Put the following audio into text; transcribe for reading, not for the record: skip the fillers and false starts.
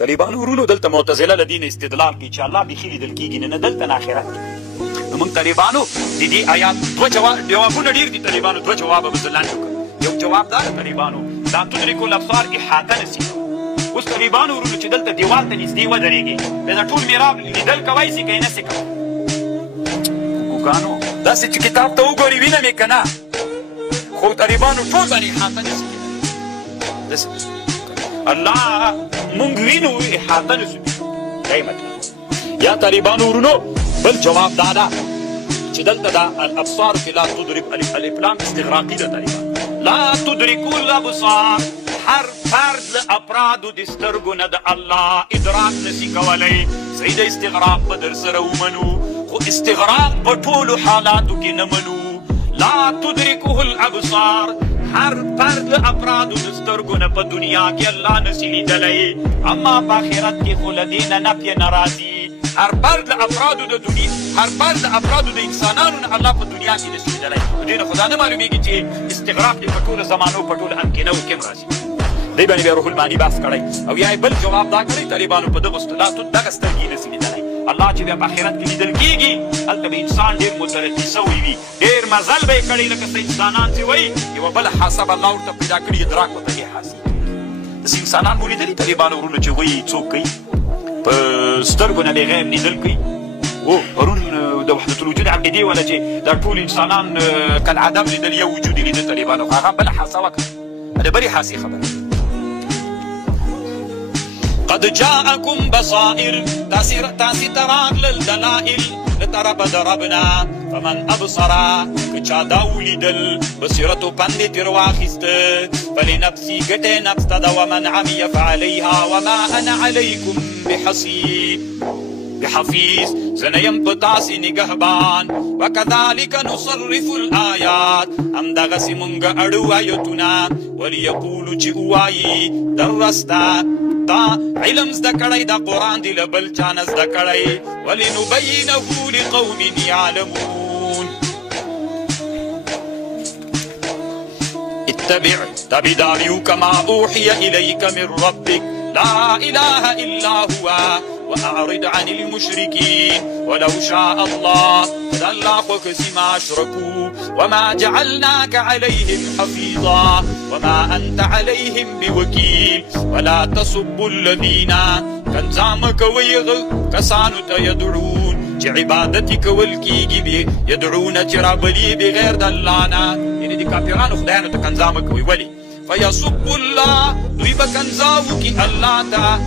طالبانو ورونو دلته معتزله له دین استدلال کوي چې الله بیخي لیدل کېږي نه دلته نه آخرت کې. نو موږ طالبانو د دې آیات جوابونه ډېر دي. طالبانو دوه جوابه به زه لاندې وکړم. یو جواب دا د طالبانو لا تدرکو الابصار احاطه نسي. اوس طالبانو ورونو چې دلته دیوال ته نږدې ودرېږي دا ټول محراب لیدل کوی سي که یې نسي کوی. ګانو داسې چې کتاب ته وګوري وینم یې که نه خو طالبانو ټول باندې احاطه نسي کېدلی. الله مونږ وینو احاطه نسو دا یې مطلب. یا طالبانو ورونو بل جواب دا ده چې دلته دا الابصار کې لا تدرک الف لام استغراقي ده. طالبان لا تدرکو الابصار هر فرد له افرادو د سترګو نه د الله ادراک نسي کولی. صحیح د استغراق به در سره ومنو خو استغراق په ټولو حالاتو کې نه منو. لا تدرکه الابصار هر فرد له افرادو د سترګو نه په دنیا کې الله نسي لیدلی. اما په آخرت کې خو له دې نه نفی نه راځي. هر فرد له افرادو د دنیا هر فرد له افرادو د انسانانو نه الله په دنیا کې نسي لیدلی. نو دې نه خو دا نه معلومېږي چې استغراق دې په ټوله زمانو په ټوله امکنو کې هم راځي. دې باندې بیا روح المعاني بحث کړی او یا بل جواب دا کړی طالبانو په دغه اصطلاحاتو دغه سترګې نسي لیدلی. الله چې بیا په آخرت کې لیدل کېږي هلته به انسان ډېر مترقي سوی وي ډېر مزل به یې کړی لکه څه انسانان چې وایي یوه بله حاسه به الله ورته پیدا کړي ادراک ورته دې حاصل کړي. داسې انسانان مو لیدلي طالبانو ورونو چې وایي څوک کوي په سترګو نه بغیر لیدل کوي. پرون د وحدة الوجود عقیدې ولا چې دا ټول انسانان کالعدم لیدل یو وجود لیده طالبانو هغه بله حاسه وکړه د بلې حاسې خبره. قد جاءكم بصائر تاسي تراغلل دلائل لطرف دربنا فمن ابصر كچا داولدل بصيرتو پند ترواخست فلنفسي گټه نفس تدا ومن عمي فعليها وما انا عليكم بحفيظ زنیم پتاسی نگهبان وكذلك نصرف الآيات ام دغسی منگ اڑو آیتنا وليقولو چی اوائی درستا دا علم زده کړی دا قرآن دی له بل چا نه زده کړی ولنبینه لقوم یعلمون. اتبع تابعداریو کما اوحی الیک من ربک لا اله الا هو واعرض عن المشركين ولو شاء الله الله وكسي ما اشركوا وما جعلناك عليهم حفيظا وما انت عليهم بوكيل ولا تصبوا الذين كنزامك ويغ كسانو يدعون عبادتك والكيجي يدعون ترابلي بغير دلانا يعني دي كافران خدانو تكنزامك ويولي فيصب الله دوي بكنزاوكي الله تا